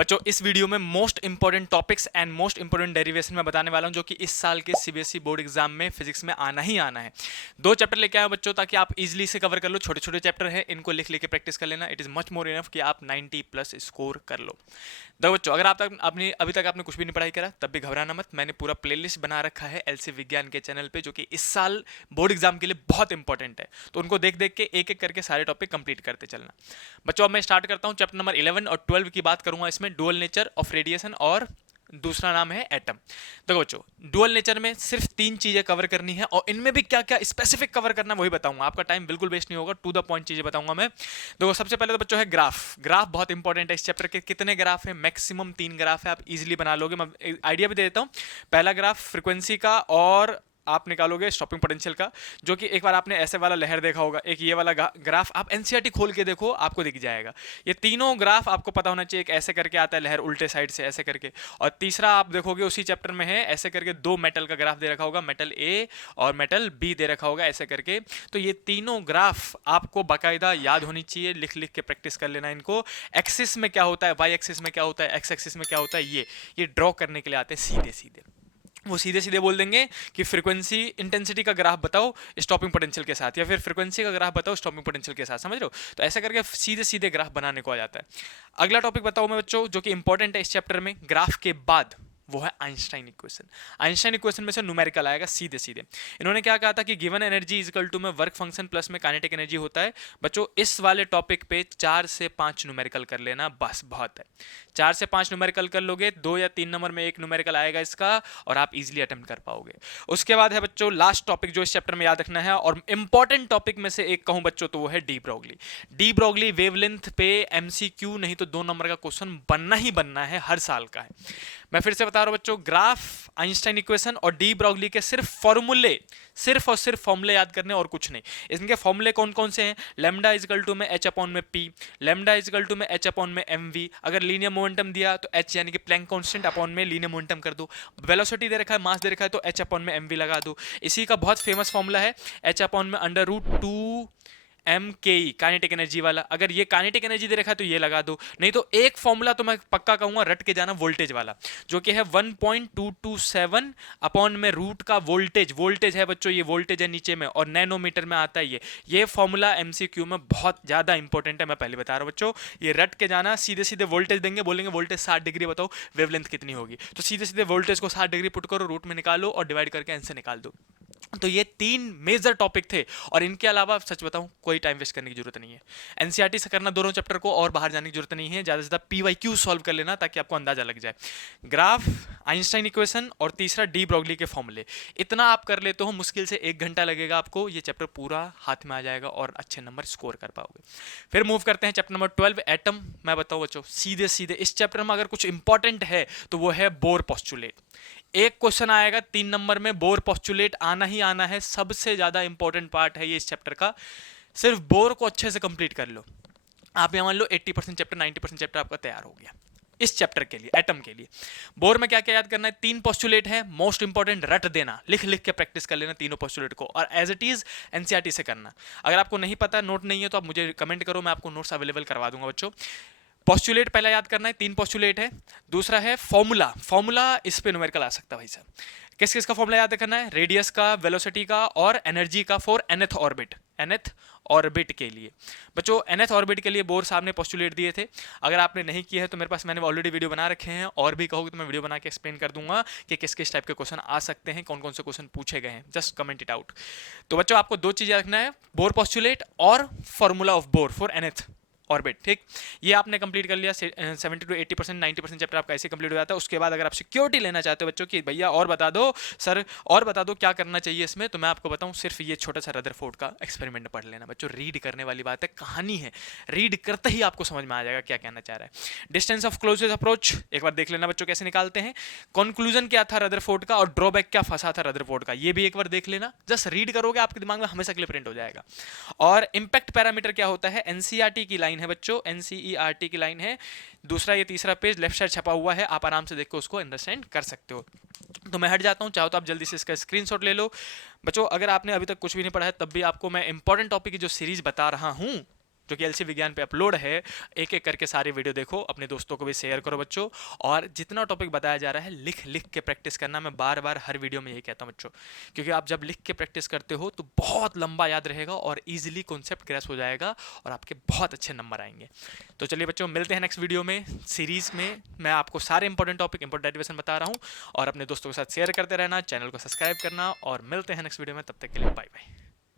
बच्चों इस वीडियो में most important topics and most important derivation में बताने वाला हूं जो कि इस साल के सीबीएसई बोर्ड एग्जाम में फिजिक्स में आना ही आना है। दो चैप्टर लेके आए बच्चों ताकि आप इजीली से कवर कर लो। छोटे छोटे चैप्टर हैं, इनको लिख लेके प्रैक्टिस कर लेना। It is much more enough कि आप 90 प्लस स्कोर कर लो। देखो बच्चों, अगर आप तक आपने अभी तक आपने कुछ भी नहीं पढ़ाई करा तब भी घबराना मत। मैंने पूरा प्लेलिस्ट बना रखा है एलसी विज्ञान के चैनल पे जो कि इस साल बोर्ड एग्जाम के लिए बहुत इंपॉर्टेंट है, तो उनको देख देख के एक एक करके सारे टॉपिक कंप्लीट करते चलना। बच्चों अब मैं स्टार्ट करता हूँ। चैप्टर नंबर 11 और 12 की बात करूंगा इसमें, डुअल नेचर ऑफ रेडिएशन और दूसरा नाम है एटम। देखो बच्चों, डुअल नेचर में सिर्फ 3 चीजें कवर करनी है और इनमें भी क्या क्या स्पेसिफिक कवर करना है वही बताऊंगा। आपका टाइम बिल्कुल वेस्ट नहीं होगा, टू द पॉइंट चीजें बताऊंगा मैं। देखो सबसे पहले तो बच्चों है ग्राफ। ग्राफ बहुत इंपॉर्टेंट है इस चैप्टर के। कितने ग्राफ है? मैक्सिमम 3 ग्राफ है, आप इजीली बना लोगे। मैं आइडिया भी दे देता हूं। पहला ग्राफ फ्रीक्वेंसी का और आप निकालोगे स्टॉपिंग पोटेंशियल का, जो कि एक बार आपने ऐसे वाला लहर देखा होगा। एक ये वाला ग्राफ आप एनसीईआरटी खोल के देखो, आपको दिख जाएगा। ये तीनों ग्राफ आपको पता होना चाहिए। एक ऐसे करके आता है लहर उल्टे साइड से ऐसे करके, और तीसरा आप देखोगे उसी चैप्टर में है, ऐसे करके 2 मेटल का ग्राफ दे रखा होगा, मेटल ए और मेटल बी दे रखा होगा ऐसे करके। तो ये तीनों ग्राफ आपको बाकायदा याद होनी चाहिए, लिख लिख के प्रैक्टिस कर लेना इनको। एक्सिस में क्या होता है, वाई एक्सिस में क्या होता है, एक्स एक्सिस में क्या होता है, ये ड्रॉ करने के लिए आते हैं सीधे सीधे। वो सीधे सीधे बोल देंगे कि फ्रीक्वेंसी इंटेंसिटी का ग्राफ बताओ स्टॉपिंग पोटेंशियल के साथ, या फिर फ्रीक्वेंसी का ग्राफ बताओ स्टॉपिंग पोटेंशियल के साथ। समझ रहे हो? तो ऐसा करके सीधे सीधे ग्राफ बनाने को आ जाता है। अगला टॉपिक बताओ मैं बच्चों जो कि इंपॉर्टेंट है इस चैप्टर में ग्राफ के बाद, वो है आइंस्टाइन इक्वेशन। आइंस्टाइन इक्वेशन में से न्यूमेरिकल आएगा सीधे सीधे। इन्होंने क्या कहा था कि given energy is equal to में वर्क फंक्शन प्लस में काइनेटिक एनर्जी होता है। बच्चों इस वाले टॉपिक पे 4 से 5 न्यूमेरिकल कर लेना, बस बहुत है। 4 से 5 न्यूमेरिकल कर लोगे, 2 या 3 नंबर में एक न्यूमेरिकल आएगा इसका, और आप इजीली अटेम्प्ट कर पाओगे। उसके बाद है बच्चों लास्ट टॉपिक जो इस चैप्टर में याद रखना है, और इंपॉर्टेंट टॉपिक में से एक कहूं बच्चों तो वो है de Broglie. De Broglie wavelength पे एमसीक्यू नहीं तो 2 नंबर का क्वेश्चन बनना ही बनना है, हर साल का है। मैं फिर से बता रहा हूं बच्चों, ग्राफ, आइंस्टाइन इक्वेशन और डी ब्रोगली के सिर्फ फॉर्मूले, सिर्फ और सिर्फ फॉर्मूले याद करने और कुछ नहीं। इनके फॉर्मूले कौन कौन से हैं? लेमडा इजकल टू में एच अपॉन में पी, लेमडा इजकल टू में एच अपॉन में एम वी। अगर लीनियर मोमेंटम दिया तो एच यानी कि प्लैंक कांस्टेंट अपॉन में लीनियर मोमेंटम कर दो। वेलोसिटी दे रखा है, मास दे रखा है, तो एच अपॉन में एम वी लगा दो। इसी का बहुत फेमस फॉर्मूला है एच अपॉन में अंडर रूट 2 एम के ई, काइनेटिक एनर्जी वाला। अगर ये काइनेटिक एनर्जी दे रखा है तो ये लगा दो। नहीं तो एक फॉर्मूला तो मैं पक्का कहूंगा रट के जाना, वोल्टेज वाला, जो कि है 1.227 अपॉन में रूट का वोल्टेज। वोल्टेज है बच्चों, ये वोल्टेज है नीचे में और नैनोमीटर में आता है ये फॉर्मूला एमसीक्यू में बहुत ज्यादा इंपॉर्टेंट है। मैं पहले बता रहा हूं बच्चों, ये रट के जाना। सीधे सीधे वोल्टेज देंगे, बोलेंगे वोल्टेज 60 डिग्री बताओ वेवलेंथ कितनी होगी, तो सीधे सीधे वोल्टेज को 60 डिग्री पुट करो, रूट में निकालो और डिवाइड करके आंसर निकाल दो। तो ये 3 मेजर टॉपिक थे, और इनके अलावा सच बताऊं कोई टाइम वेस्ट करने की जरूरत नहीं है। एनसीईआरटी से करना दोनों चैप्टर को, और बाहर जाने की जरूरत नहीं है। ज्यादा से ज्यादा पीवाईक्यू सॉल्व कर लेना ताकि आपको अंदाजा लग जाए। ग्राफ, आइंस्टाइन इक्वेशन और तीसरा डी ब्रोगली के फॉर्मूले, इतना आप कर लेते हो मुश्किल से 1 घंटा लगेगा आपको, ये चैप्टर पूरा हाथ में आ जाएगा और अच्छे नंबर स्कोर कर पाओगे। फिर मूव करते हैं चैप्टर नंबर 12 एटम। मैं बताऊं बच्चों सीधे सीधे इस चैप्टर में अगर कुछ इंपॉर्टेंट है तो वो है बोर पोस्टुलेट। एक क्वेश्चन आएगा 3 नंबर में, बोर पोस्टुलेट आना ही आना है। सबसे ज्यादा इंपॉर्टेंट पार्ट है ये इस चैप्टर का। सिर्फ बोर को अच्छे से कंप्लीट कर लो, आप ये मान लो 80% चैप्टर 90% चैप्टर आपका तैयार हो गया इस चैप्टर के लिए, एटम के लिए। बोर में क्या क्या याद करना है? 3 पोस्टुलेट है, मोस्ट इंपॉर्टेंट, रट देना, लिख लिख के प्रैक्टिस कर लेना तीनों पोस्टुलेट को, और एज इट इज एनसीईआरटी से करना। अगर आपको नहीं पता, नोट नहीं है, तो आप मुझे कमेंट करो, मैं आपको नोट्स अवेलेबल करवा दूंगा बच्चों। पोस्टुलेट पहला याद करना है, 3 पोस्टुलेट है। दूसरा है फॉर्मूला। फॉर्मूला इस पे न्यूमेरिकल आ सकता है भाई साहब। किस किस का फॉर्मूला याद करना है? रेडियस का, वेलोसिटी का और एनर्जी का for nth orbit, nth orbit के लिए। बच्चों nth ऑर्बिट के लिए बोर साहब ने पोस्टुलेट दिए थे। अगर आपने नहीं किया है तो मेरे पास, मैंने ऑलरेडी वीडियो बना रखे हैं, और भी कहोगे तो मैं वीडियो बना के एक्सप्लेन कर दूंगा कि किस किस टाइप के क्वेश्चन आ सकते हैं, कौन कौन से क्वेश्चन पूछे गए हैं। Just comment it out. तो बच्चों आपको 2 चीजें रखना है, बोर पोस्टुलेट और formula of bore for nth orbit. ठीक, ये आपने कंप्लीट कर लिया। 70 to 80% 90% चैप्टर आपका ऐसे कंप्लीट हो जाता है। उसके बाद अगर आप सिक्योरिटी लेना चाहते हो बच्चों कि भैया और बता दो सर, और बता दो क्या करना चाहिए इसमें, तो मैं आपको बताऊं सिर्फ ये छोटा सा रदरफोर्ड का एक्सपेरिमेंट पढ़ लेना बच्चों। रीड करने वाली बात है, कहानी है, रीड करते ही आपको समझ में आ जाएगा क्या कहना चाह रहा है। डिस्टेंस ऑफ क्लोजेस्ट अप्रोच एक बार देख लेना बच्चों कैसे निकालते हैं। कंक्लूजन क्या था रदरफोर्ड का, और ड्रॉबैक क्या फंसा था रदरफोर्ड का, ये भी एक बार देख लेना। जस्ट रीड करोगे, आपके दिमाग में हमेशा के लिए प्रिंट हो जाएगा। और इंपैक्ट पैरामीटर क्या होता है, एनसीईआरटी की लाइन है बच्चों, एनसीईआरटी की लाइन है। दूसरा ये तीसरा पेज लेफ्ट साइड छपा हुआ है, आप आराम से देख के उसको अंडरस्टैंड कर सकते हो। तो मैं हट जाता हूं, चाहो तो आप जल्दी से इसका स्क्रीनशॉट ले लो। बच्चों अगर आपने अभी तक कुछ भी नहीं पढ़ा है तब भी आपको मैं इंपॉर्टेंट टॉपिक की जो सीरीज बता रहा हूं जो कि एलसी विज्ञान पे अपलोड है, एक एक करके सारी वीडियो देखो, अपने दोस्तों को भी शेयर करो बच्चों। और जितना टॉपिक बताया जा रहा है लिख लिख के प्रैक्टिस करना, मैं बार बार हर वीडियो में यही कहता हूँ बच्चों, क्योंकि आप जब लिख के प्रैक्टिस करते हो तो बहुत लंबा याद रहेगा और ईजिली कॉन्सेप्ट ग्रैस्प हो जाएगा और आपके बहुत अच्छे नंबर आएंगे। तो चलिए बच्चों, मिलते हैं नेक्स्ट वीडियो में। सीरीज में मैं आपको सारे इंपॉर्टेंट टॉपिक, इंपॉर्टेंट डेरिवेशन बता रहा हूँ, और अपने दोस्तों के साथ शेयर करते रहना, चैनल को सब्सक्राइब करना, और मिलते हैं नेक्स्ट वीडियो में। तब तक के लिए बाय बाय।